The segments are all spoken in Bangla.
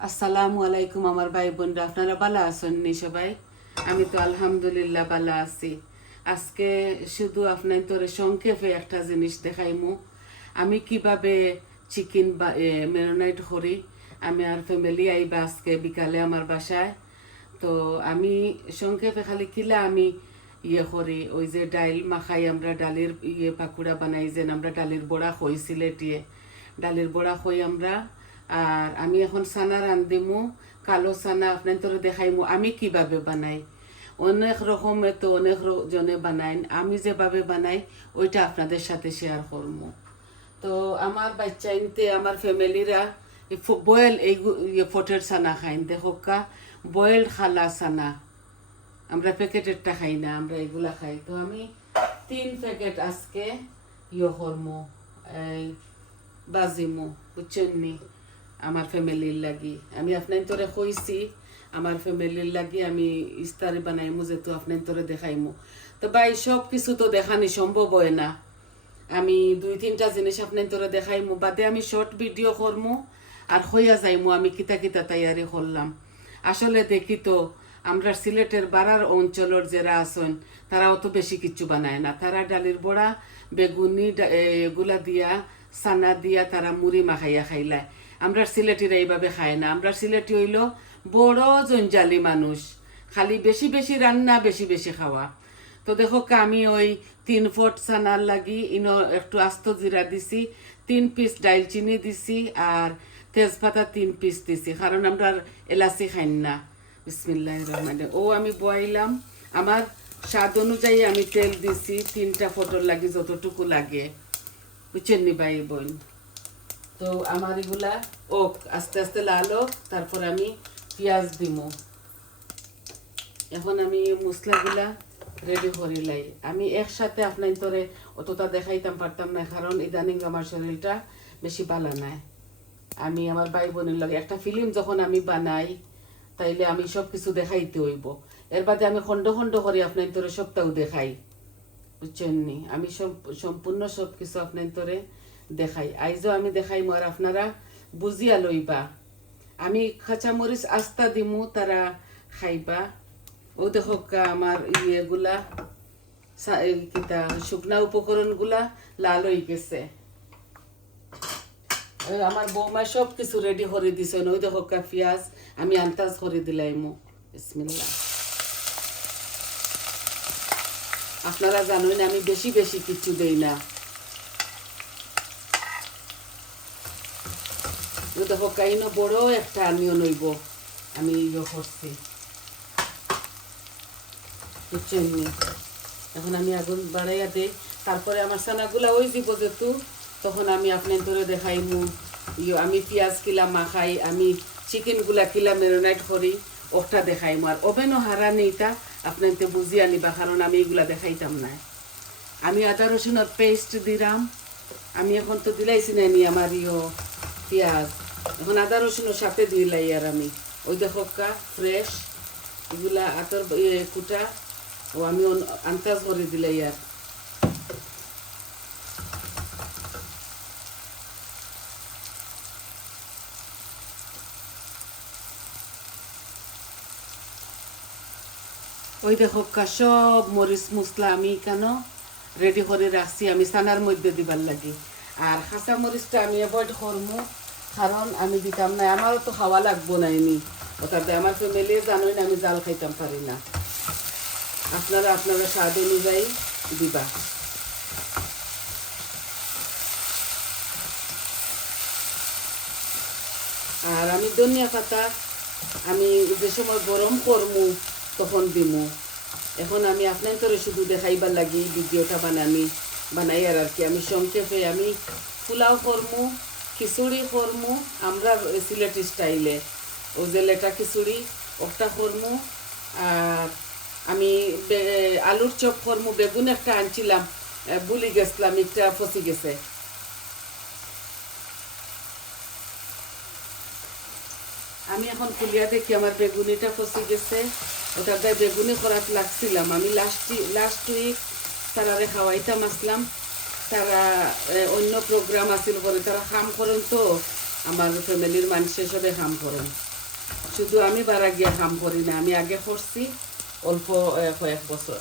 আসসালামু আলাইকুম আমার ভাই বোনরা, আপনারা ভালো আছেন নি সবাই? আমি তো আলহামদুলিল্লাহ ভালো আছি। আজকে শুধু আপনার তোরে সংক্ষেপে একটা জিনিস দেখাইমু, আমি কিভাবে চিকেন ম্যারিনেট করি। আমি আর ফ্যামিলি আইবা আজকে বিকালে আমার বাসায়। তো আমি সংক্ষেপে খালি কিলা আমি করি, ওই যে ডাইল মাখাই আমরা, ডালের পাকুড়া বানাই, যে আমরা ডালের বড়া খই সিলেটিয়ে, ডালের বড়া খই আমরা। আর আমি এখন সানা রান্ধিমু, কালো সানা আপনার তোরে দেখাইমু আমি কিভাবে বানাই। অনেক রকমে তো অনেক জনে বানাই, আমি যেভাবে বানাই ওইটা আপনাদের সাথে শেয়ার করবো। তো আমার বাচ্চা ইনতে আমার ফ্যামিলিরা বয়েল এই ফটের সানা খাইন, দেখোকা বয়েল খালা সানা, আমরা প্যাকেটেরটা খাই না, আমরা এগুলা খাই। তো আমি 3 প্যাকেট আজকে করমো, বাজিমো, বুঝছেন নি, আমার ফ্যামিলির লাগি। আমি আপনার তোরে কইছি আমার ফ্যামিলির লাগি আমি ইস্তারি বানাইমু, যেহেতু আপনার তোরে দেখাইমু। তো ভাই সব কিছু তো দেখানি সম্ভব হয় না, আমি 2-3টা জিনিস আপনার তোরে দেখাইমু, বাদে আমি শর্ট ভিডিও করমু আর হইয়া যাইমু আমি কিতা কিতা তৈয়ারি করলাম। আসলে দেখি তো আমরা সিলেটের বাড়ার অঞ্চলের যারা আছেন তারা অত বেশি কিচ্ছু বানায় না, তারা ডালির বড়া বেগুনি এগুলা দিয়া সানা দিয়া তারা মুড়ি মাখাইয়া খাইলায়। আমরা সিলেটিরা এইভাবে খায় না, আমরা সিলেটি হইল বড় জঞ্জালি মানুষ, খালি বেশি বেশি রান্না বেশি বেশি খাওয়া। তো দেখো আমি ওই 3 ফট সানার লাগি ইনো একটু আস্ত জিরা দিছি, 3 পিস ডাইলচিনি দিছি আর তেজপাতা 3 পিস দিছি, কারণ আমরা এলাচি খাই না। বিসমিল্লাহির রহমানির রহিম। ও আমি বয়াইলাম, আমার স্বাদ অনুযায়ী আমি তেল দিছি 3টা ফটোর লাগি যতটুকু লাগে, বুঝছেন নি ভাই বোন। তো আমার এগুলা ওক আস্তে আস্তে লাল হোক, তারপর আমি পেঁয়াজ দিমু। এখন আমি মশলাগুলা রেডি করিলাই, আমি একসাথে আপনার তোরে অতটা দেখাইতাম পারতাম না, কারণ ইদানিং আমার শরীরটা বেশি ভালো নাই। আমি আমার ভাই বোনের লগে একটা ফিল্ম যখন আমি বানাই তাইলে আমি সব কিছু দেখাইতে হইব, এর বাদে আমি খন্ড খন্ড করে আপনার তোরে সবটাও দেখাই, বুঝছেন নি। আমি সম্পূর্ণ সব কিছু আপনার তোরে দেখাই, আইজও আমি দেখাই আর আপনারা বুঝিয়া লইবা। আমি কাঁচামরিচ আস্তা দিমু, তারা খাইবা। ও দেখো আমার ইয়েগুলা কিতা শুকনা উপকরণগুলা লাল হয়ে গেছে। আমার বৌমা সব কিছু রেডি করে দিছে, ওই দেখো পেঁয়াজ আমি আন্দাজ করে দিলাইমু। বিসমিল্লাহ। আপনারা জানেন আমি বেশি বেশি কিছু দেই না। ওই দেখো কাইনো বড় একটা আনিও নইব আমি করছি, বুঝছেন নি। এখন আমি আগুন বাড়াইয়া দিই, তারপরে আমার সানাগুলা ওই দিব যেহেতু, তখন আমি আপনার ধরে দেখাইমু আমি পেঁয়াজ কিলা মাখাই, আমি চিকেনগুলা কিলা ম্যারিনেট করি ওটা দেখাইমু। আর ওভেনও হারা নেইটা আপনাকে বুঝিয়ে নিবা, কারণ আমি এগুলা দেখাইতাম না। আমি আদা রসুনের পেস্ট দিলাম, আমি এখন তো দিলাইছি না নি আমার পেঁয়াজ, এখন আদা রসুনের সাথে দিলাই। আর আমি ওই দেখো ফ্রেশ এগুলা আতর কুটা ও আমি আন্দাজ করে দিলাই। আর ওই দেখো সব মরিচ মশলা আমি কেন রেডি করে রাখছি আমি সানার মধ্যে দিবার লাগি। আর কাঁচা মরিচটা আমি অ্যাভয়েড করবো, কারণ আমি দিতাম না, আমারও তো খাওয়া লাগবো নাইনি, ওটাতে আমার ফ্যামিলি জানোই না আমি জাল খাইতাম পারি না। আপনারা আপনারা স্বাদ অনুযায়ী দিবা। আর আমি ধনিয়া পাতা আমি যে সময় গরম করমু তখন দিমু। এখন আমি আপনার তোরে শুধু দেখাইবার লাগি ভিডিওটা বানাই আর কি। আমি সংক্ষেপে আমি পোলাও করমু, খিচুড়ি করমু আমরা সিলেটি স্টাইলে, ও যে লেটা খিচুড়ি ওটা করমু। আর আমি আলুর চপ করমু, বেগুন একটা আনছিলাম বুলি গেছিলাম, একটা ফসি গেছে। আমি এখন খুলিয়া দেখি আমার বেগুনিটা ফসি গেছে, ওটাতে বেগুনি করাত লাগছিলাম। আমি লাস্ট উইক তারারে খাওয়াইতাম আসলাম, তারা অন্য প্রোগ্রাম আসিল পরে তারা কাম করেন, তো আমার ফ্যামিলির মানুষের সবাই কাম করেন। শুধু আমি বারা গিয়া কাম করি না, আমি আগে করছি অল্প কয়েক বছর।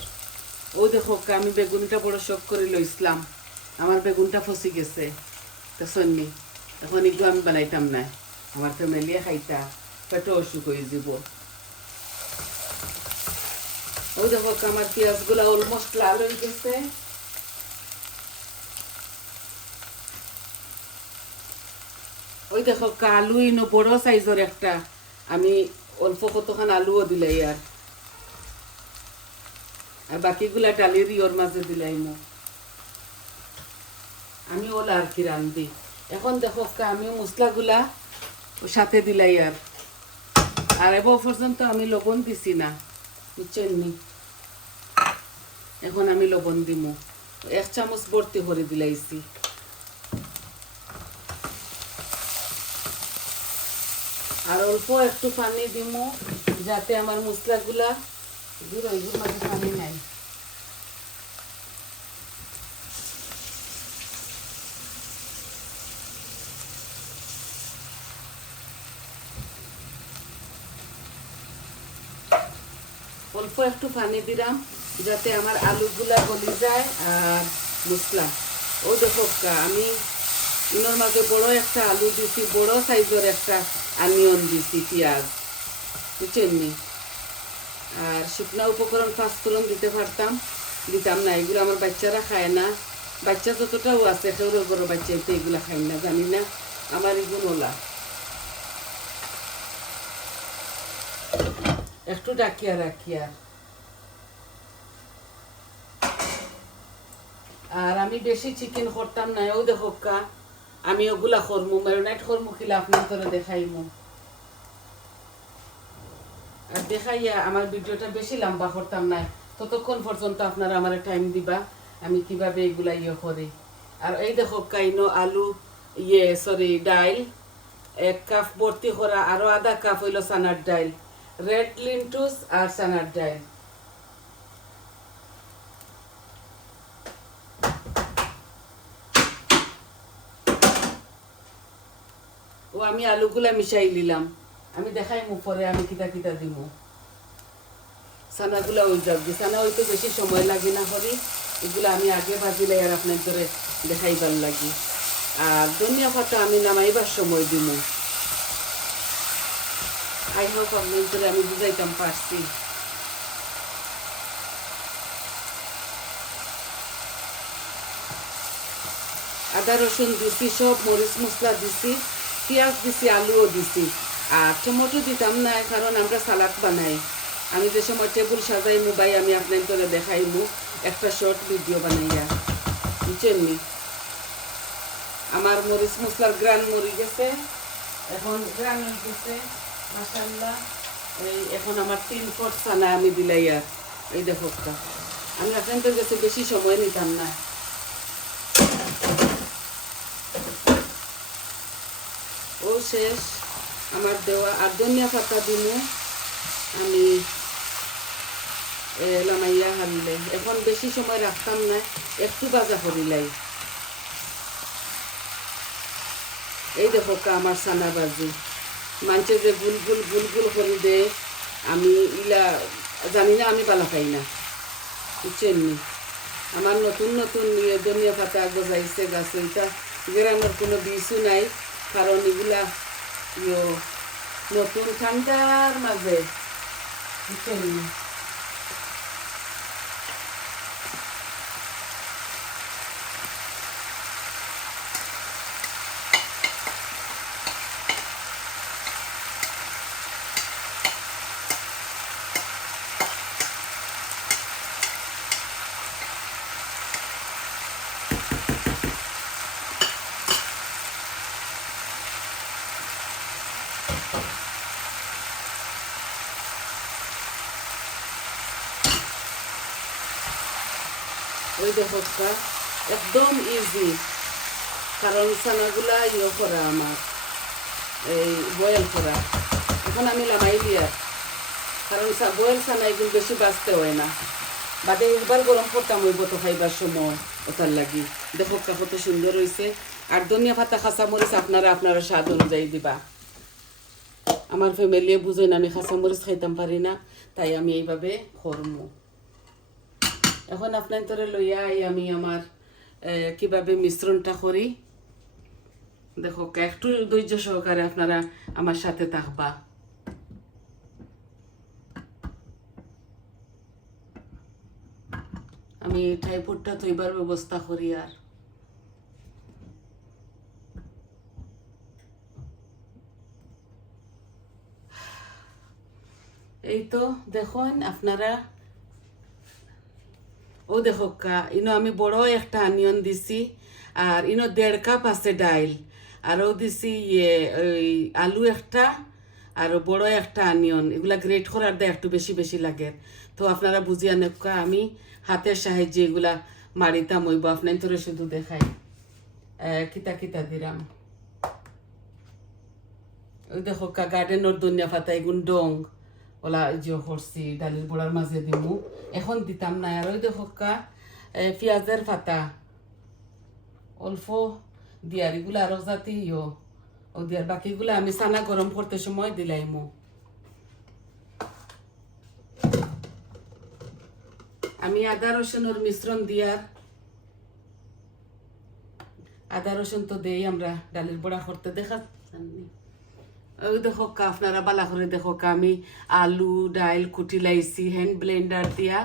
ও দেখো আমি বেগুনটা বড় শখ করে লইছিলাম, আমার বেগুনটা ফসি গেছে। তো সন্নি এখন একটু আমি বানাইতাম না, আমার ফ্যামিলিয়ে খাইতা, পেটও অসুখ হয়ে যাব। ওই দেখো আমার পেঁয়াজগুলা অলমোস্ট লাল হয়ে গেছে। ওই দেখো আলু ইনো বড় সাইজের একটা, আমি অল্প কতখান আলুও দিলাই আর বাকিগুলা ডালির ইয়র মাঝে দিলাইমু। আমি ওলা আর কি রান্ধি। এখন দেখো আমি মশলাগুলা সাথে দিলাই আর এবার পর্যন্ত আমি লবণ দিছি না, বুঝছেন নি? এখন আমি লবণ দিমু, 1 চামচ ভর্তি করে দিলাইছি। আর অল্প একটু পানি দিমু যাতে আমার মশলাগুলা মাঝে পানি নাই। অল্প একটু পানি দিলাম যাতে আমার আলুগুলা গলি যায় আর মশলা। ও দেখো আমি ইনোর মাঝে বড় একটা আলু দিছি, বড় সাইজের একটা অনিয়ন দিছি, পেঁয়াজ, বুঝছেন নি? আর শুকনা উপকরণ 5 ফোড়ন দিতে পারতাম, দিতাম না। এগুলো আমার বাচ্চারা খায় না, বাচ্চা যতটাও আছে কেউ বড় বাচ্চা তো এগুলো খাই না, জানি না আমার এগুলো ওলা। একটু ডাকিয়া রাখিয়া আর আমি বেশি চিকেন করতাম না। ওই দেখো আমি ওগুলা করমু, ম্যারিনেট করমু, কিলা আপনার তোরা দেখাইমু আর দেখাইয়া আমার ভিডিওটা বেশি লম্বা করতাম না। ততক্ষণ পর্যন্ত আপনারা আমার টাইম দিবা আমি কিভাবে এগুলা করি। আর এই দেখো কাইনো আলু ডাইল 1 কাপ ভর্তি করা, আরো আধা কাপ হইল চানার ডাইল, রেড লিন্টুস আর চানার ডাইল। ও আমি আলুগুলা মিশাই নিলাম, আমি দেখাইমু পরে আমি কিতা কিতা দিমু। চানাগুলা ওই যাবি, চানা হয়তো বেশি সময় লাগে না করি, এগুলো আমি আগে ভাজিলে আর আপনার ধরে দেখাইবার লাগি। আর ধনিয়া পাতা আমি নামাইবার সময় দিমু। আই হোক আপনার ধরে আমি বুঝাইতাম পারছি। আদা রসুন দিছি, সব মরিচ মশলা দিছি, পেঁয়াজ দিছি, আলুও দিছি। আর টমেটো দিতাম না কারণ আমরা সালাদ বানাই। আমি যে সময় টেবিল সাজাই মুবাই আমি আপনার তোরে দেখাইমু একটা শর্ট ভিডিও বানাইয়া, বুঝছেন নি? আমার মরিচ মশলার গ্রান মরি গেছে, এখন গ্রান হয়ে গেছে মাশাআল্লাহ। এখন আমার 3 ফোর্থ চানা আমি দিলাই আর এই দেখো আমি আপনাদের কাছে বেশি সময় নিতাম না। ও শেষ আমার দেওয়া। আর ধনিয়া পাতা দিমু আমি লামাইয়া হারলে, এখন বেশি সময় রাখতাম না, একটু ভাজা করিলাই। এই দেখো আমার সানা বাজি মানছে যে গুল গুল গুল গুল করে দে, আমি ইলা জানি না, আমি পালা পাই না, বুঝছেন নি? আমার নতুন নতুন ধনিয়া পাতা গজাইছে গাছে, এটা গ্রামের কোনো বিষও নাই কারণ এগুলা নতুন ঠান্ডার মাঝে, বুঝছেন নি? ওই দেখো একদম ইজি, কারণ চানাগুলা করা আমার এই বয়েল করা। এখন আমি লামাই দিয়া কারণ বয়েল চানা এগুলো বেশি বাঁচতে হয় না, বাদে একবার গরম করতাম ওই বতো খাইবার সময় ওটার লাগি। দেখো কত সুন্দর হয়েছে। আর ধনিয়া পাতা কাঁচা মরিচ আপনারা স্বাদ অনুযায়ী দিবা। আমার ফ্যামিলি বুঝেন আমি কাঁচামরিচ খাইতাম পারি না, তাই আমি এইভাবে করমু। এখন আপনার তোরে লইয়া আমি আমার কিভাবে মিশ্রণটা করি দেখো, একটু ধৈর্য সহকারে আপনারা আমার সাথে থাকবা। আমি ট্রাইপডটা তৈবার ব্যবস্থা করি। আর এই তো দেখুন আপনারা, ও দেখো ইনো আমি বড় একটা অনিয়ন দিছি, আর ইনো 1.5 কাপ আছে ডাইল, আরও দিছি ওই আলু একটা, আর বড় একটা অনিয়ন। এগুলা গ্রেট করার দেয় একটু বেশি বেশি লাগে, তো আপনারা বুঝিয়া নেকা আমি হাতের সাহায্যে এগুলা মারিতাম হইব। আপনার তোরে শুধু দেখাই কিতা কিতা দিলাম। ওই দেখো গার্ডেনের ধনিয়া পাতা, এগুন ডং ওলা যে করছি ডালির বড়ার মাঝে দিমু, এখন দিতাম না। আর ওই দেখো পেঁয়াজের পাতা অল্প দিয়ার, এগুলো আরো জাতি ও দিয়ার, বাকিগুলো আমি চানা গরম করতে সময় দিলাইমু। আমি আদা রসুনের মিশ্রণ দিয়ার, আদা রসুন তো দেই আমরা ডালির বড়া করতে, দেখা ওই দেখো আপনারা বালা করে দেখো আমি আলু ডাইল কুটি লাইছি হ্যান্ড ব্লেন্ডার দিয়া,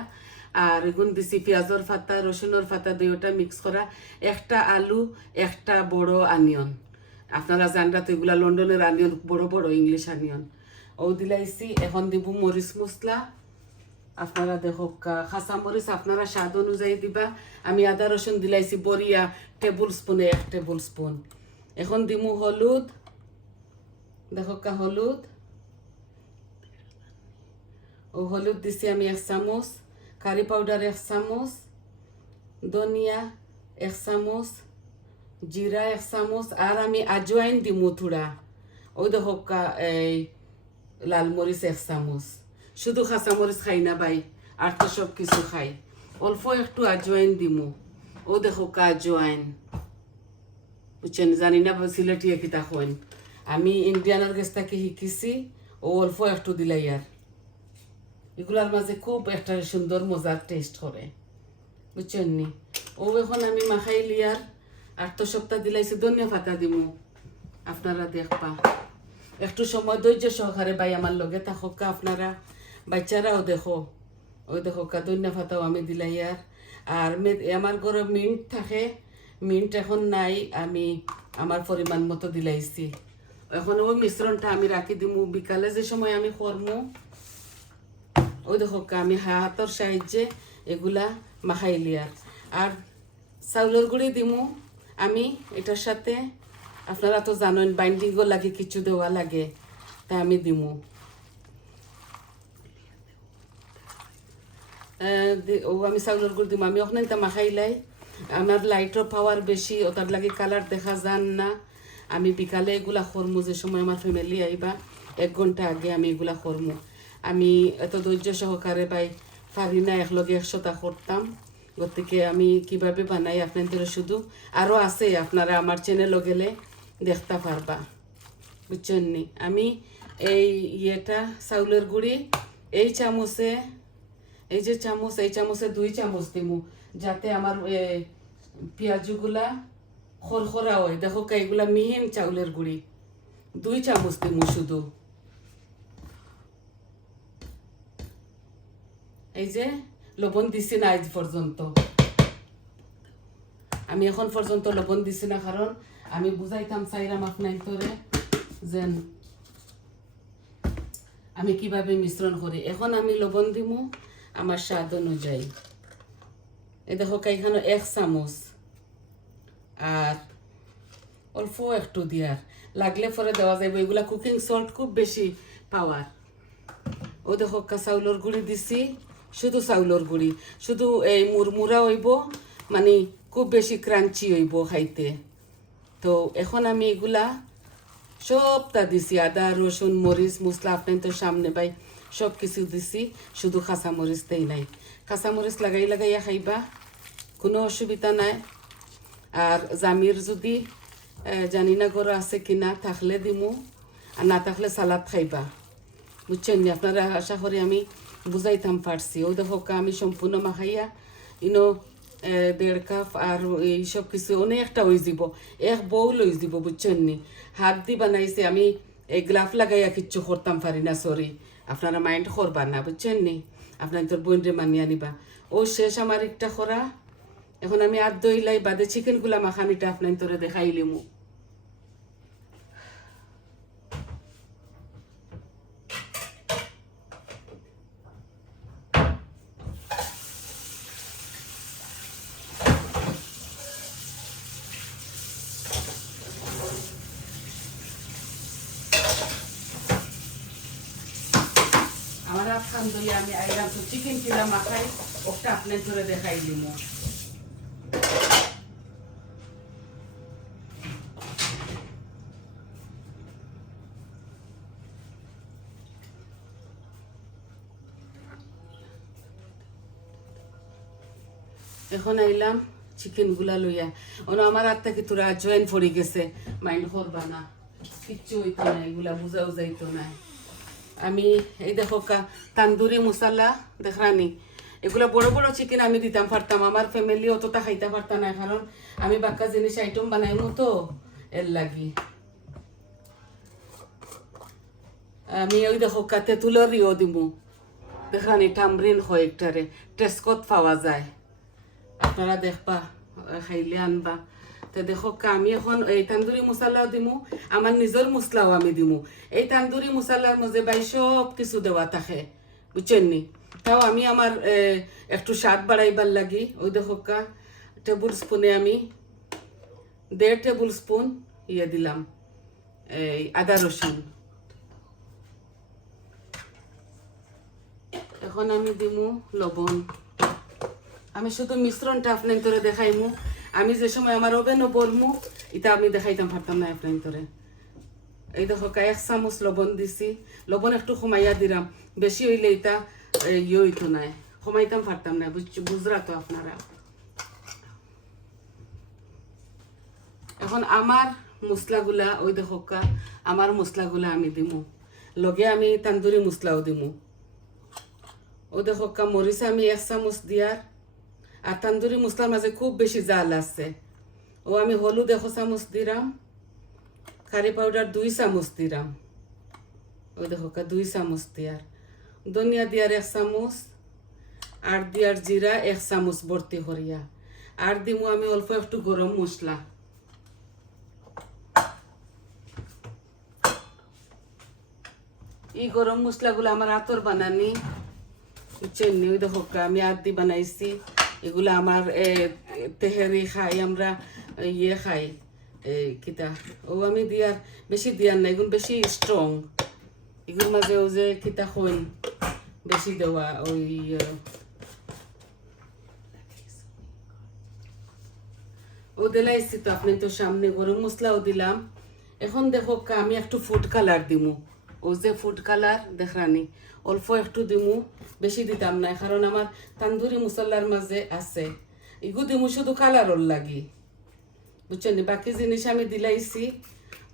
আর এগুন দিছি পেঁয়াজের পাতা রসুনের পাতা দুইটা মিক্স করা, একটা আলু একটা বড় অনিয়ন। আপনারা জানরা তো এগুলা লন্ডনের অনিয়ন, বড় বড় ইংলিশ অনিয়ন ও দিলাইছি। এখন দিব মরিচ মশলা, আপনারা দেখো খাসা মরিচ আপনারা স্বাদ অনুযায়ী দিবা। আমি আদা রসুন দিলাইছি বড়িয়া টেবিল স্পুনে 1 টেবিল স্পুন। এখন দিমু হলুদ, দেখো হলুদ, ও হলুদ দিছি আমি 1 চামচ, কারি পাউডার 1 চামচ, ধনিয়া 1 চামচ, জিরা 1 চামচ, আর আমি আজওয়াইন দিমু থোড়া। ওই দেখো এই লাল মরিচ 1 চামচ। শুধু কাঁচা মরিচ খাই না ভাই, আর তো সব কিছু খাই। অল্প একটু আজওয়াইন দিমু, ও দেখো আজওয়াইন, বুঝছেন? জানি না সিলেটিয়া কিতা কইন, আমি ইন্ডিয়ানের কাছ থেকে শিখিছি। ও অল্প একটু দিলাই, আর এগুলার মাঝে খুব একটা সুন্দর মজার টেস্ট করে, বুঝছেন নি? ও এখন আমি মাখাই লিয়ার, আর তো সপ্তাহ দিলাইছি ধনিয়া পাতা দিমু। আপনারা দেখবা একটু সময় ধৈর্য সহকারে ভাই আমার লগে থাকা আপনারা, বাচ্চারাও দেখো। ওই দেখো ধনিয়া পাতাও আমি দিলাই। আর আমার ঘরে মিন্ট থাকে, মিন্ট এখন নাই, আমি আমার পরিমাণ মতো দিলাইছি। এখন ওই মিশ্রণটা আমি রাখি দিমু, বিকালে যে সময় আমি করমু। ওই দেখো আমি হাতের সাহায্যে এগুলা মাখাই লিয়ার। আর চাউলের গুঁড়ি দিমু আমি এটার সাথে, আপনারা তো জানেন বাইন্ডিংও লাগে, কিছু দেওয়া লাগে, তা আমি দিমু। ও আমি চাউলের গুঁড়ি দিমু, আমি ওখানে তা মাখাইলাই। আমার লাইটের পাওয়ার বেশি, ওটার লাগে কালার দেখা যান না। আমি বিকালে এগুলা করমু, যে সময় আমার ফ্যামিলি আইবা 1 ঘন্টা আগে আমি এগুলা করমু। আমি এত ধৈর্য সহকারে ভাই পারি না একলগে 100টা করতাম, গতিকে আমি কিভাবে বানাই আপনাদের শুধু আরও আছে, আপনারা আমার চ্যানেলও গেলে দেখতে পারবা, বুঝছেন নি? আমি এই চাউলের গুঁড়ি এই চামচে, এই যে চামচ, এই চামচে 2 চামচ দিমু, যাতে আমার পেঁয়াজগুলা খরখরা হয়। দেখো এইগুলা মিহিন চাউলের গুঁড়ি, 2 চামচ দিমু শুধু। এই যে লবণ দিছি না আজ পর্যন্ত, আমি এখন পর্যন্ত লবণ দিছি না, কারণ আমি বুঝাইতাম চাইরাম আপনার তোরে যেন আমি কিভাবে মিশ্রণ করি। এখন আমি লবণ দিমু আমার স্বাদ অনুযায়ী। এই দেখো এখানে 1 চামচ, আর অল্প একটু দিয়ার, লাগলে পরে দেওয়া যাবে। এগুলা কুকিং সল্ট খুব বেশি পাওয়ার। ও দেখো চাউলের গুঁড়ি দিছি, শুধু চাউলের গুঁড়ি, শুধু এই মুরমুরা হইব, মানে খুব বেশি ক্রাঞ্চি হইব খাইতে। তো এখন আমি এগুলা সবটা দিছি, আদা রসুন মরিচ মশলা আপনার তো সামনে ভাই সব কিছু দিছি, শুধু কাঁচা মরিচ দেই নাই। কাঁচা মরিচ লাগাই লাগাইয়া খাইবা, কোনো অসুবিধা নাই। আর জামির যদি জানি না গরু আছে কিনা, থাকলে দিমু, আর না থাকলে সালাদ খাইবা, বুঝছেন নি? আপনারা আশা করি আমি বুঝাইতাম পারছি। ওই দেখো আমি সম্পূর্ণ মাখাইয়া ইনো 1.5 কাপ আর এইসব কিছু অনেকটা হয়ে যাব, এক বউল হয়ে যাব, বুঝছেন নি? হাত দি বানাইছে, আমি এই গ্লাভ লাগাইয়া কিচ্ছু করতাম পারি না, সরি, আপনারা মাইন্ড করবা না, বুঝছেন নি? আপনার তোর বোনরে মানিয়ে নিবা। ও শেষ আমার একটা করা। এখন আমি আর দইলাই বাদে চিকেনগুলা মাখানিটা আপনার তোরে দেখাইলিমু। আমার আফখান দই আমি আইলাম তো চিকেন কিলা মাখাই, ওটা আপনার ধরে দেখাই দিব। এখন আইলাম চিকেন গুলা লইয়া। ওনা আমার হাত থেকে তোরা জয়েন পড়ে গেছে, মাইন্ড করবা না, কিচ্ছু হইতো না, এগুলা বুঝাও যাইতো না। আমি এই দেখো তান্দুরি মশলা দেখানি, এগুলা বড় বড় চিকেন আমি দিতাম পারতাম, আমার ফ্যামিলি অতটা খাইতে পারতাম না, কারণ আমি বাক্কা জিনিস আইটেম বানাইমু তো, এর লাগি। আমি ওই দেখো তেঁতুলেরও দিমু, দেখানি টামরিন হয় একটারে, টেস্কত পাওয়া যায়, আপনারা দেখবা খাইলে আনবা। তো দেখো আমি এখন এই তান্দুরি মশলাও দিমু, আমার নিজের মশলাও আমি দিমু। এই তান্দুরি মশলার মধ্যে বাই সব কিছু দেওয়া থাকে, বুঝছেন নি? তাও আমি আমার একটু স্বাদ বাড়াইবার লাগি ওই দেখো টেবিল স্পুনে আমি 1.5 টেবিল স্পুন ইয়ে দিলাম এই আদা রসুন। এখন আমি দিমু লবণ। আমি শুধু মিশ্রণটা আপনার তোরে দেখাইমু, আমি যে সময় আমার ওভেনও বলমু এটা আমি দেখাইতাম পারতাম না আপনার তোরে। এই দেখো 1 চামচ লবণ দিছি, লবণ একটু কমাইয়া দিলাম, বেশি হইলে এটা ইয়ে হইতো না, কমাইতাম পারতাম না, বুঝরা তো আপনারা। এখন আমার মশলাগুলা ওই দেখো আমার মশলাগুলা আমি দিমু, লগে আমি তান্দুরি মশলাও দিমু। ও দেখো মরিচ আমি 1 চামচ দিয়ার, আর তান্দুরি মশলার মাঝে খুব বেশি জাল আছে। ও আমি হলুদ 1 চামচ দিলাম, কারি পাউডার 2 চামচ দিলাম, ও দেখো 2 চামচ দিয়ার, ধনিয়া দিয়ার 1 চামচ, আর দিয়ার জিরা 1 চামচ ভর্তি করিয়া, আর দিমু আমি অল্প একটু গরম মশলা। এই গরম মশলাগুলো আমার হাতর বানানি, বুঝছেন? ওই দেখো আমি আর দি বানাইছি, এগুলো আমার তেহেরি খাই আমরা, ইয়ে খাই কিতা, ও আমি দিয়ার বেশি দিয়ার না, এগুলো বেশি স্ট্রং, এগুলোর মাঝে ও যে কিতা হইন বেশি দেওয়া ওই ও দিলাইছি তো আপনি তো সামনে গরম মশলাও দিলাম। এখন দেখো আমি একটু ফুড কালার দিমু, ও যে ফুড কালার দেখানি অল্প একটু দিমু, বেশি দিতাম না, কারণ আমার তান্দুরি মশলার মাঝে আছে, এগু দিমু শুধু কালারর লাগি, বুঝছেন? বাকি জিনিস আমি দিলাইছি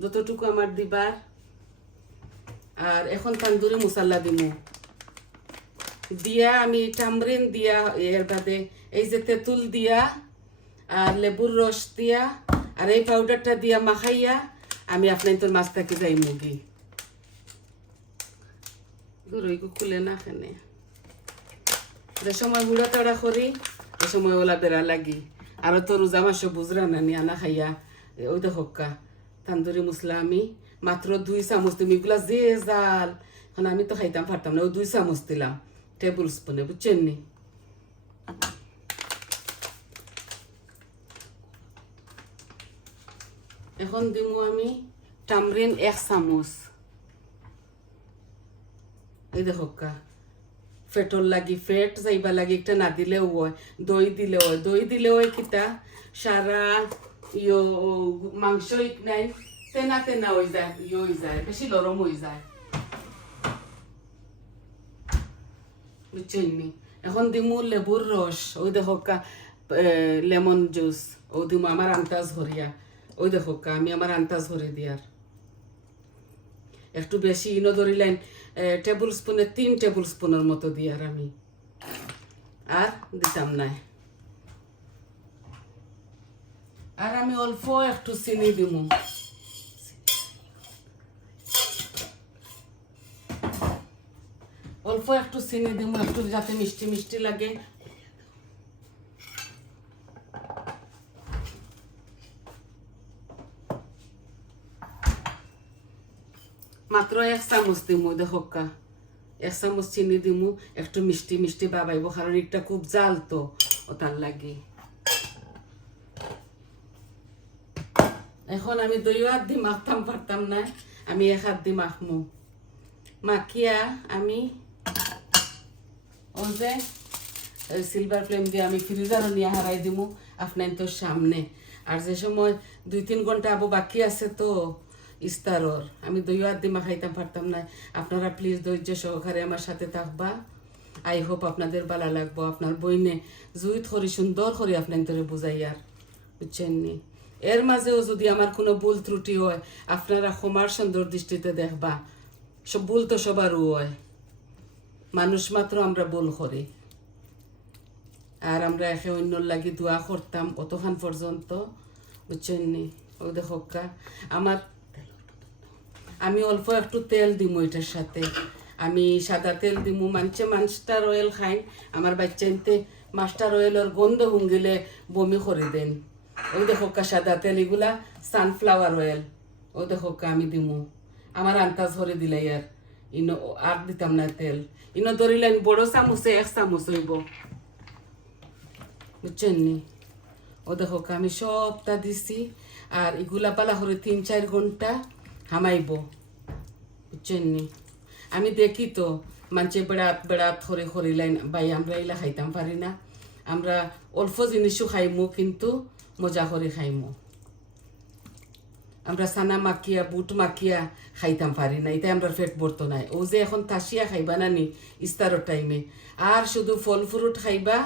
যতটুকু আমার দিবার। আর এখন তান্দুরি মশলা দিমু, দিয়া আমি টামরিন দিয়া, এর বাদে এই যে তেঁতুল দিয়া আর লেবুর রস দিয়া আর এই পাউডারটা দিয়া মাখাইয়া আমি আপনার তোর মাছটাকে যাই মুগি গুঁড়োই খুলে না খানে, যে সময় গুঁড়া তাড়া করি এ সময় ওলা বেড়া লাগি। আর তো রোজা মাসে বুঝরা না নিয়ে আনা খাইয়া ওই দেখো তান্দুরি মশলা আমি মাত্র 2 চামচ দিম, এগুলা যে জাল, এখন আমি তো খাইতাম পারতাম না, ওই 2 চামচ দিলাম টেবিল স্পুনে, বুঝছেন নি? এখন দিমু আমি টামরিন 1 চামচ, এই দেখো ফেটর লাগি, ফেট যাইবা লাগি, একটা না দিলেও হয়, দই দিলেও হয়, দই দিলেও হয় কিতা সারা ইয়ো মাংস নাই তেনা তেনা হয়ে যায়, ইয়ে হয়ে যায়, বেশি নরম হয়ে যায়, বুঝছেন নি? এখন দিমু লেবুর রস, ওই দেখো লেমন জুস, ও দিমু আমার আন্তাজ ভরিয়া, ওই দেখো আমি আমার আন্তাজ ভরে দিয়ার। একটু বেশি ইনো ধরিলেন টেবিল স্পুনে 3 টেবিল স্পুনের মতো দিয়ে আর আমি আর দিতাম না। আর আমি অল্প একটু চিনি দিমু, অল্প একটু চিনি দিমু, একটু যাতে মিষ্টি মিষ্টি লাগে। মাত্র 1 চামচ দিমু, দেখো 1 চামচ চিনি দিমু, একটু মিষ্টি মিষ্টি বাবাইব, কারণ এটা খুব জাল তো ওটার লাগে। এখন আমি 2 হাত দিয়ে মাখতাম পারতাম না, আমি 1 হাত দিয়ে মাখমু। মাখিয়া আমি ওই যে সিলভার ফ্লেম দিয়ে আমি ফ্রিজারও নিয়ে হারাই দিমু আপনার তোর সামনে। আর যে সময় 2-3 ঘন্টা আবু বাকি আছে তো ইস্তারর, আমি 2 হাত দিয়ে মাখাইতাম পারতাম না। আপনারা প্লিজ ধৈর্য সহকারে আমার সাথে থাকবা। আই হোপ আপনাদের ভালো লাগবো। আপনার বইনে জুইত করি সুন্দর করে আপনার তোরে বুঝাইয়ার, বুঝছেন নি? এর মাঝেও যদি আমার কোনো ভুল ত্রুটি হয় আপনারা ক্ষমার সুন্দর দৃষ্টিতে দেখবা। সব ভুল তো সবারও হয়, মানুষ মাত্র আমরা ভুল করি। আর আমরা একে অন্যর লাগি দোয়া করতাম অতখান পর্যন্ত, বুঝছেন নি? ও দেখো আমার আমি অল্প একটু তেল দিমু এটার সাথে, আমি সাদা তেল দিমু। মাস্টার অয়েল খাই, আমার বাচ্চা এনতে মাস্টার অয়েলের গন্ধ হুঙ্গিলে বমি করে দেন। ওই দেখো সাদা তেল, এগুলা সানফ্লাওয়ার অয়েল। ও দেখো আমি দিমু, আমার আন্তাজ ধরে দিলে আর ইনো আর দিতাম না তেল। ইনো ধরিলেন বড় চামচে 1 চামচ হইব, বুঝছেন নি? ও দেখো আমি সবটা দিছি। আর এগুলা পালা করে 3-4 ঘন্টা হামাইব, বুঝছেন নি? আমি দেখি তো মানছে বেড়াত বেড়াত হরে হরিলাইন ভাই, আমরা এলা খাইতাম পারি না। আমরা অল্প জিনিসও খাইমু কিন্তু মজা করে খাইমু। আমরা সানা মাখিয়া বুট মাখিয়া খাইতাম পারি না, এটাই আমরা পেট ভরতো নাই। ও যে এখন তাসিয়া খাইবা না নি ইস্তারের টাইমে, আর শুধু ফল ফ্রুট খাইবা।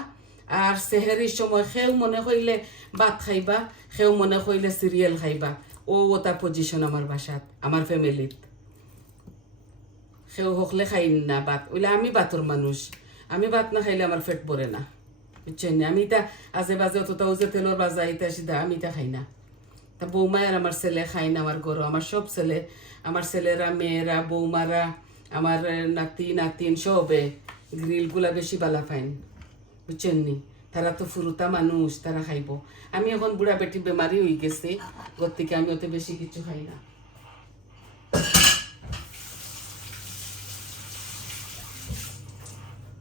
আর সেহেরির সময় সেও মনে হইলে ভাত খাইবা, সেও মনে হইলে সিরিয়াল খাইবা। ও ওটা পজিশন আমার বাসাত, আমার ফ্যামিলিত। সেও হকলে খাই না ভাত, ওইলে আমি ভাতর মানুষ, আমি ভাত না খাইলে আমার পেট ভরে না, বুঝছেন? আমি তা আজে বাজে অতটা যে তেলর বাজা এটা সিধা আমি তা খাই না। তা বৌমা আর আমার ছেলে খাই না, আমার গরু, আমার সব ছেলে, আমার ছেলেরা, মেয়েরা, বৌমারা, আমার নাতি নাতিন সবে গ্রিলগুলা বেশি বালা পাইন, বুঝছেন নি? তারা তো ফুরুতা মানুষ, তারা খাইব। আমি এখন বুড়া বেটি বেমারি হয়ে গেছে, ওর থেকে আমি অত বেশি কিছু খাই না।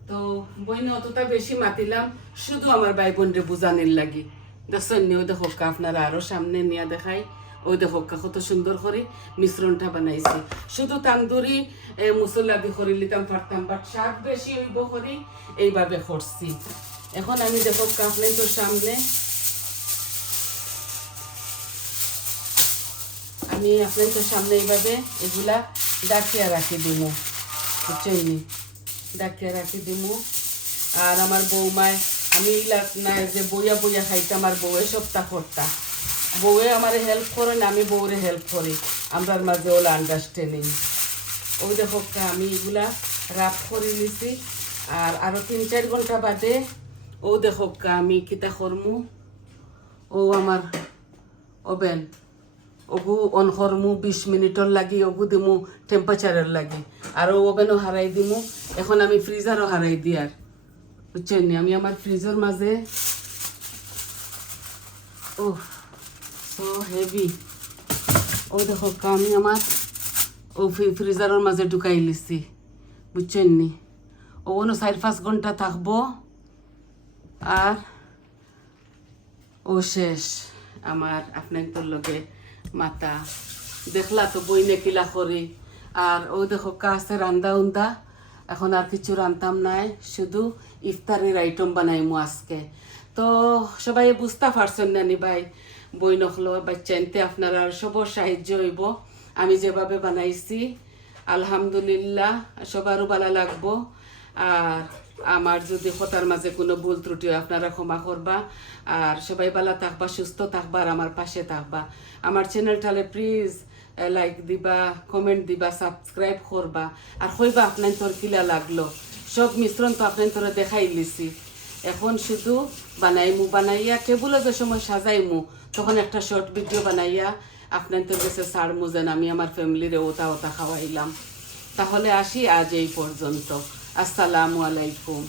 তো বইনে অতটা বেশি মাতিলাম শুধু আমার ভাই বোনরে বুঝানির লাগি। দেখছেন নি? ওই দেখো আপনারা আরো সামনে নিয়ে দেখাই। ওই দেখো কত সুন্দর করে মিশ্রণটা বানাইছি। শুধু তান্দুরি মুসল্লা দিয়ে করে নিতাম পারতাম, বাট স্বাদ বেশি হইব করে এইভাবে করছি। এখন আমি দেখো আপনার তোর সামনে আমি আপনার তোর সামনে এইভাবে এগুলা ডাকিয়া রাখি দিমু, বুঝছেন নি? ডাকিয়া রাখি দিমু। আর আমার বৌমায় আমি না যে বইয়া বইয়া খাইতাম, আর বউয়ে সপ্তাহ করতা, বউয়ে আমার হেল্প করে না, আমি বউরে হেল্প করি, আমরার মাঝে ওলা আন্ডারস্ট্যান্ডিং। ওই দেখো আমি এগুলা রাপ করে নিছি। আর আরো 3-4 ঘন্টা বাদে ও দেখো আমি কিতা করমু, ও আমার ওভেন ওগু অন করমু 20 মিনিটর লাগি, ওগু দিমু টেম্পারেচারের লাগি, আর ওভেনও হারাই দিমু। এখন আমি ফ্রিজারও হারাই দিই, আর বুঝছেন নি? আমি আমার ফ্রিজের মাঝে ও সো হেভি, ও দেখো আমি আমার ও ফ্রিজারের মাঝে ঢুকাই লিছি, বুঝছেন নি? ও 4-5 ঘন্টা থাকবো আর ও শেষ আমার। আপনার তোর লগে মাতা দেখলা তো বইনে কিলা করি। আর ও দেখো কাছে রান্দা উন্দা, এখন আর কিছু রান্তাম নাই, শুধু ইফতারের আইটেম বানাইমু আজকে। তো সবাই বুঝতে পারছেন না নি ভাই বই নখলো বাচ্চা এনতে আপনারা সবর সাহায্য হইব। আমি যেভাবে বানাইছি আলহামদুলিল্লাহ সবারও ভালো লাগবো। আর আমার যদি কথার মাঝে কোনো ভুল ত্রুটি আপনারা ক্ষমা করবা। আর সবাই ভালো থাকবা, সুস্থ থাকবা, আর আমার পাশে থাকবা। আমার চ্যানেলটালে প্লিজ লাইক দিবা, কমেন্ট দিবা, সাবস্ক্রাইব করবা, আর কইবা আপনার তোর কিলা লাগলো। সব মিশ্রণ তো আপনার তোরে দেখাই লিছি। এখন শুধু বানাইয়া টেবুলে যে সময় সাজাইমু তখন একটা শর্ট ভিডিও বানাইয়া আপনার তোর কাছে ছাড়মু যেন আমি আমার ফ্যামিলিরে ওটা ওটা খাওয়াইলাম। তাহলে আসি আজ এই পর্যন্ত। আসসালামু আলাইকুম।